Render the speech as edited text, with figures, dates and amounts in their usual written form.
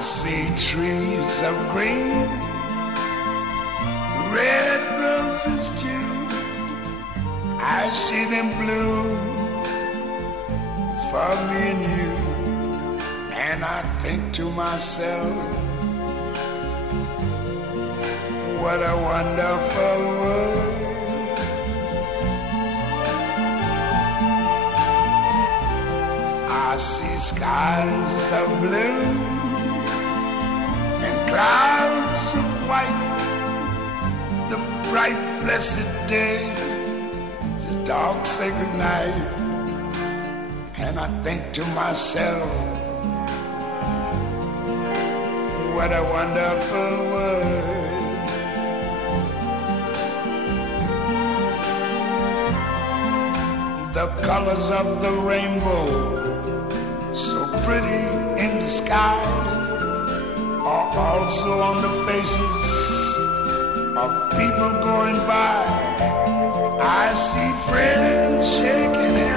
see trees of green, red roses too. I see them bloom for me and you. And I think to myself, what a wonderful world. I see skies of blue and clouds of white, the bright blessed day, the dark sacred night. And I think to myself, what a wonderful world. The colors of the rainbow, so pretty in the sky, are also on the faces of people going by. I see friends shaking hands